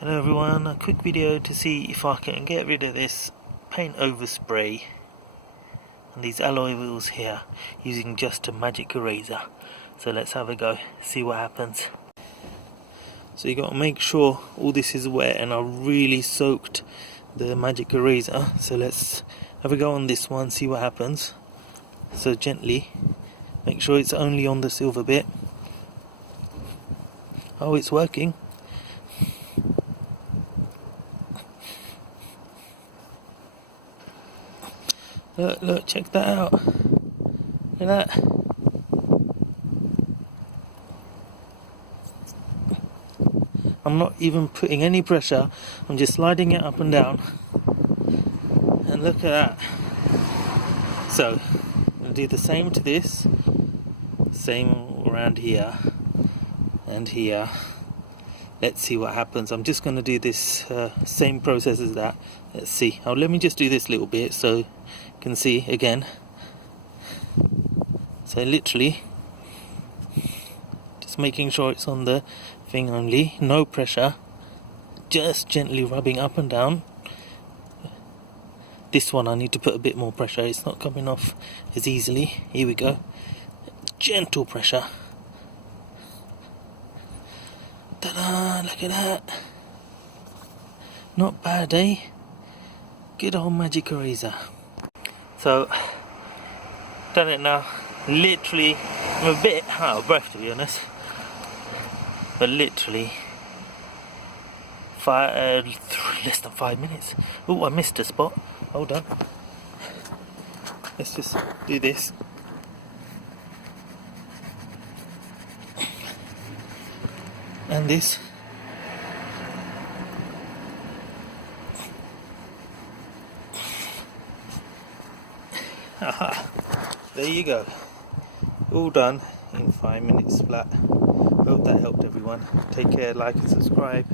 Hello everyone, a quick video to see if I can get rid of this paint overspray and these alloy wheels here using just a magic eraser. So let's have a go, see what happens. So you got to make sure all this is wet, and I really soaked the magic eraser. So let's have a go on this one, see what happens. So gently, make sure it's only on the silver bit. Oh, it's working. Look, check that out. Look at that. I'm not even putting any pressure, I'm just sliding it up and down. And look at that. So, I'll do the same to this. Same around here. And here. Let's see what happens. I'm just going to do this same process as that. Let's see. Oh, let me just do this little bit so you can see again. So literally, just making sure it's on the thing only. No pressure. Just gently rubbing up and down. This one I need to put a bit more pressure. It's not coming off as easily. Here we go. Gentle pressure. Ta-da! Look at that. Not bad, eh? Good old magic eraser. So, done it now. Literally, I'm a bit out of breath to be honest. But literally, less than 5 minutes. Oh, I missed a spot. Hold on. Let's just do this. And this. Aha, there you go. All done in 5 minutes flat. Hope that helped everyone. Take care, like and subscribe.